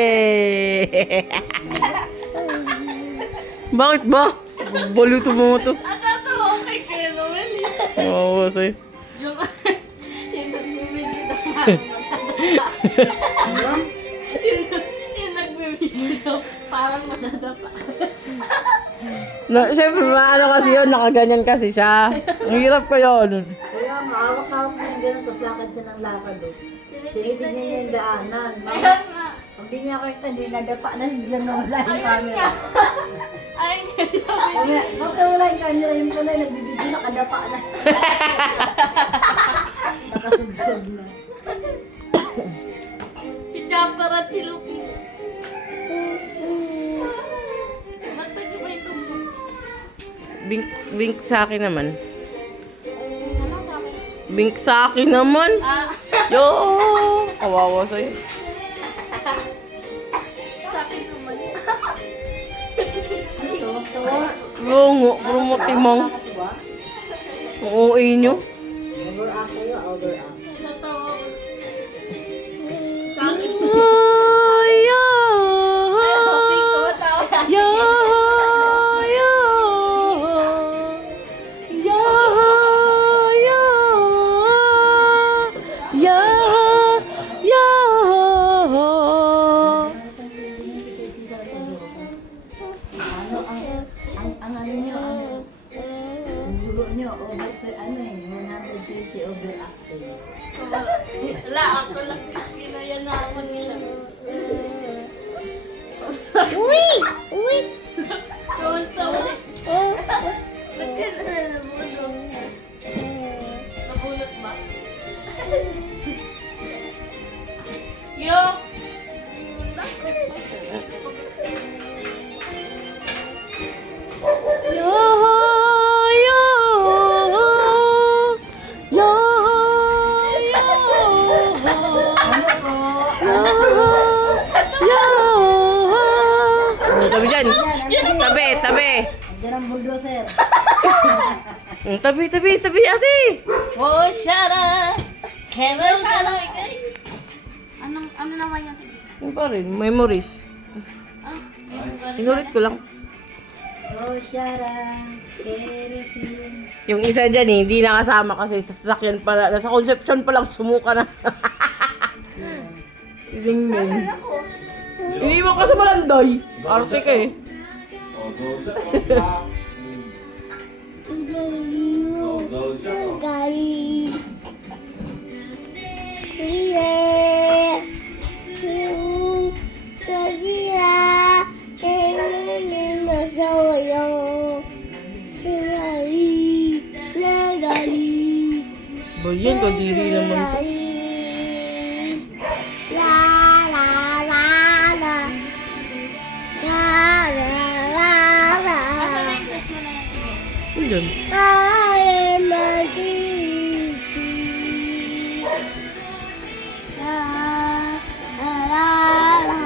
Hey! Bakit ba? Balito mo to. Natatawa kay Kuya Noel eh. Oo, sa'yo. Yung nagbibigyo daw parang matadapa. Yung nagbibigyo daw parang matadapa. Siyempre, ano kasi yun, nakaganyan kasi siya. Ang hirap ko yun. Kaya maawak-awak na yung gano'n, tapos lakad siya ng lakad. Sinitid niya yung daanan. Ayun nga. Hindi niya kita, hindi nadapa na, biglang nawala yung camera. Ayun nga. Kaya, bakit nawala yung camera yung pala, nagbibidyo, nakadapa na. Nakasubsob na. Si Chopper at si Lupi. Ba't ba ba yung tumbok? Bink sa akin naman. Ano sa akin? Bink sa akin naman. Ah, Yo! Kawawa sa'yo. sa akin naman. Tawa-tawa. Lungo, puro mo timong. Nakakatuwa. Ang OA nyo. Overact kayo, overact. Natawa ko. Sa akin. Ay, Topic, tumatawa. Ya, ya, ya, ya, ya, ya. Ano ang ano niyo, ang dulo niyo, over to ano eh, 120 overacting. Wala, ako lang. Ginayan na ako nila. Uy! Uy! Tawa-tawa. Ba't ka na nabulog? Nabulot ba? Yo! Ya, ya, ya, ya. Ya. Tabi dyan. Tabi, tabi. Diyan ang bulldozer. Tabi, tabi, tabi, ate. Oh, shut up! Hello, hello, ikay. Ano naman yan? Yung pa rin, memories. Sinulit ko lang. Oh, Shara, kerosene. Yung isa dyan eh, hindi nakasama kasi sa sasakyan pala. Nasa conception pa lang sumuka na. Tinignan. Iniwan ka sa malanday. Arte ka eh. Galing. Ba yan, kadiri naman to. La la la la. La la la la. Yun dyan. I am a DJ. La la la la.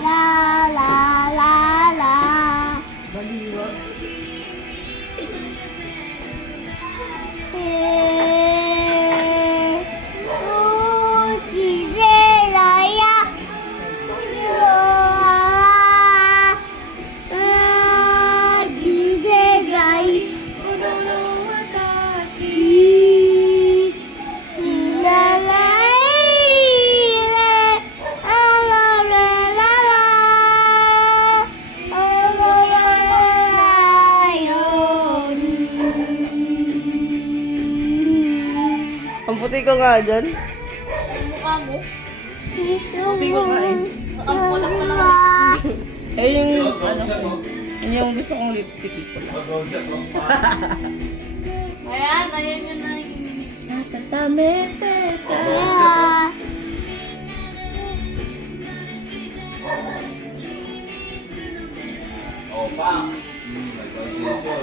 La la la la. Baliwag. Ang puti ko nga dyan. Ang mukha mo? Puti ko nga eh. Ang kulak ka lang. Eh yung, ano ko, yun yung gusto kong lipstick ko lang. Ayan, ayan yun na yung Nakatamete ka. Yeah. Opa. Nag-transition.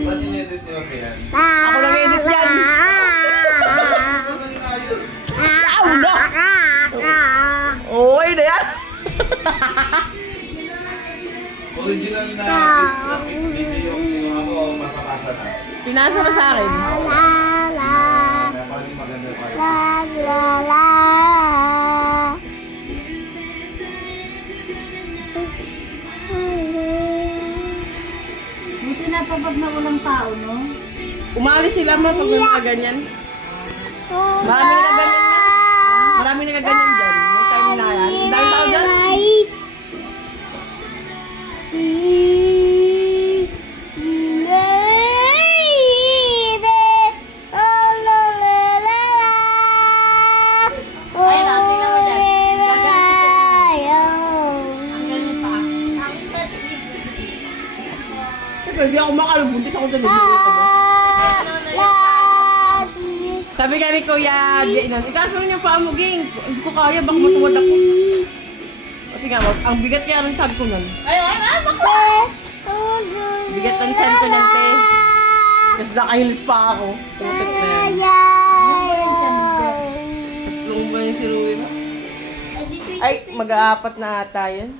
Saan in-edit niyo kasi yan? Ako nag-edit yan. Ano nang inayos? Wala. Okay na yan. Original na video yung kinuha ko, masakasa na. Pinasa na sa akin. Kaya parang di maganda yung part. Buti na pa pag nawalang tao, no? Umalis sila mo pag may mga ganyan. Marami na ganyan na. Marami na ganyan dyan. Yung time na yan. Ang dami tao dyan. Siyempre, hindi ako makalubuntis ako dyan. Nagduro ka ba? Sabi nga ni Kuya Jainan, itaas mo rin yung paa mo, Ging. Hindi ko kaya, baka matuwad ako. Kasi nga, ang bigat kaya ng tiyan ko nun. Ay, bako! Bigat ng tiyan ko nun, te. Tapos nakahilis pa ako. Tumutik na yan. Tatlong ba yung si Rui mo? Ay, mag-aapat na ata yun.